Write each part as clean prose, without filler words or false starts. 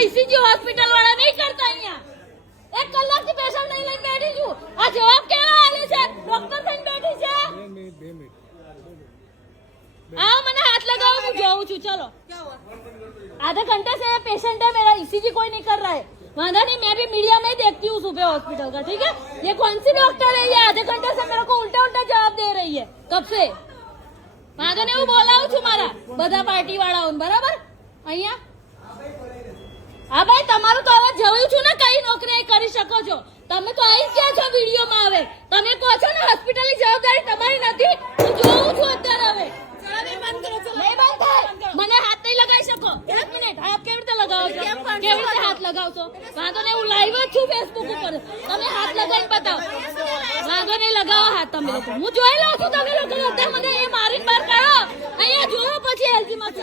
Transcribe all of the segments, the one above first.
ECG hospital વાળા નહીં કરતા અહીંયા 1 કલાકથી પેશન્ટ નહીં લઈને બેઠી છું આ જવાબ કેવો આલે છે ડોક્ટર થઈને બેઠી છે 2 મિનિટ आओ मैंने हाथ लगाओ मैं जाऊँ चलो क्या हुआ आधे घंटे से पेशेंट है मेरा ईसीजी कोई नहीं कर रहा है वादा नहीं मैं भी मीडिया में ही देखती हूँ सुबह हॉस्पिटल का ठीक है ये कौन सी डॉक्टर है ये आधे घंटे से मेरे को उल्टा उल्टा जवाब दे रही है कब से वादा ने वो बोला हूँ मारा बधा पार्टी वाला बराबर अहिया हाँ भाई तमारू तो आवाज जवाયું છું ને કઈ નોકરી કરી શકો છો તમે તો અહીં ક્યાં છો વિડિયોમાં આવે તમે કહો છો ને હોસ્પિટલની જવાબદારી તમારી નથી હું જોઉં છું અત્યારે હવે नहीं बंद है મને હાથ નહીં લગાવી શકો 1 મિનિટ હાથ કેવી રીતે લગાવો છો કેવી રીતે હાથ લગાવશો વાંધો નહીં હું લાઈવ જ છું ફેસબુક ઉપર તમે હાથ લગાવીને બતાવો વાંધો નહીં લગાવો હાથ તમે લોકો હું જોઈ લઉં છું તમે લોકો અત્યારે મને એ મારીને બહાર કાઢો અહીંયા જોયો પછી એલજી માં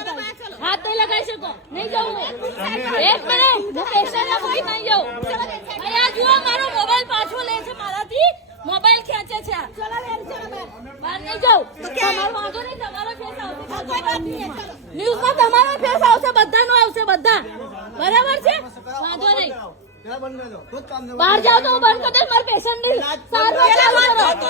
હાથ નહીં લગાવી શકો નહીં જાઉં 1 મિનિટ હું પેશન્ટને મૂકી નહીં જાઉં અહીંયા જુઓ મારો મોબાઈલ પાછો લે છે મારાથી મોબાઈલ ખેંચે છે બહાર નહીં જાઉં તમારો વાંધો નહીં તમારો ફેસ આવશે ન્યૂઝમાં તમારો ફેસ આવશે બધાનો આવશે બધા બરાબર છે વાંધો નહીં બહાર જાઓ તો હું બંધ કરી દઈશ મારા પેશન્ટ ની સારવાર ચાલુ કરો